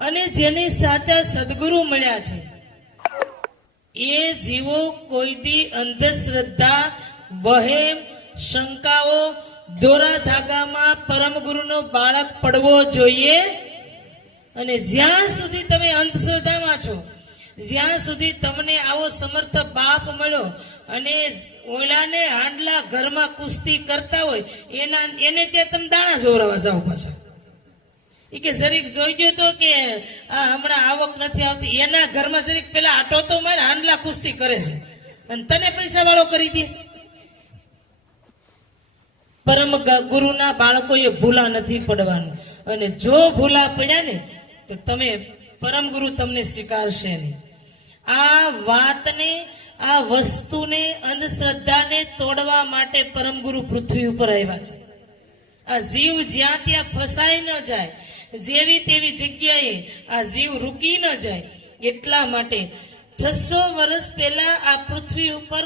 અને જેને સાચા સદગુરુ મળ્યા છે. એ જીવો કોઈ દી અંધશ્રદ્ધા વહેમ શંકાઓ દોરા ધાગામાં પરમ ગુરુનો બાળક પડવો જોઈએ. અને જ્યાં સુધી તમે અંધશ્રદ્ધામાં છો, જ્યાં સુધી તમને આવો સમર્થ બાપ મળ્યો અને ઓલાને હાંડલા ઘરમાં કુસ્તી કરતા હોય, એના એને ત્યાં તમે દાણા જોવરાવા જાઓ પાછા. કે જરીક જોઈ તો કે હમણાં આવક નથી આવતી. એના ઘરમાં જરીક પેલા આટો તો મારે આંડલા કુસ્તી કરે છે. અને તને પૈસા વાળો કરી દે. પરમ ગુરુના બાળકોએ ભૂલા નથી પડવાનું. અને જો ભૂલા પડ્યા ને, તો તમે પરમ ગુરુ તમને સ્વીકારશે નહીં. આ વાતને, આ વસ્તુને, અંધશ્રદ્ધાને તોડવા માટે પરમ ગુરુ પૃથ્વી ઉપર આવ્યા છે. આ જીવ જ્યાં ત્યાં ફસાઈ ન જાય જેવી તેવી જગ્યાએ આ જીવ રૂકી ન જાય એટલા માટે છસો વર્ષ પહેલા આ પૃથ્વી ઉપર